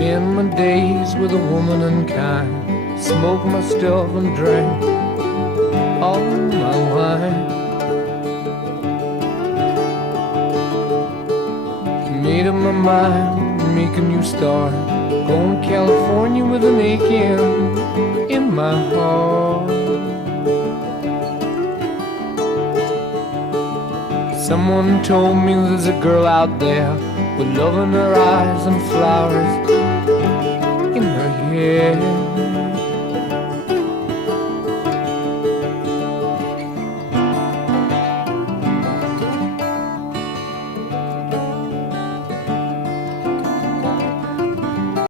Spend my days with a woman unkind, smoke my stuff and drink all my wine. Made up my mind, make a new start, going to California with an aching in my heart. Someone told me there's a girl out there with love in her eyes and flowers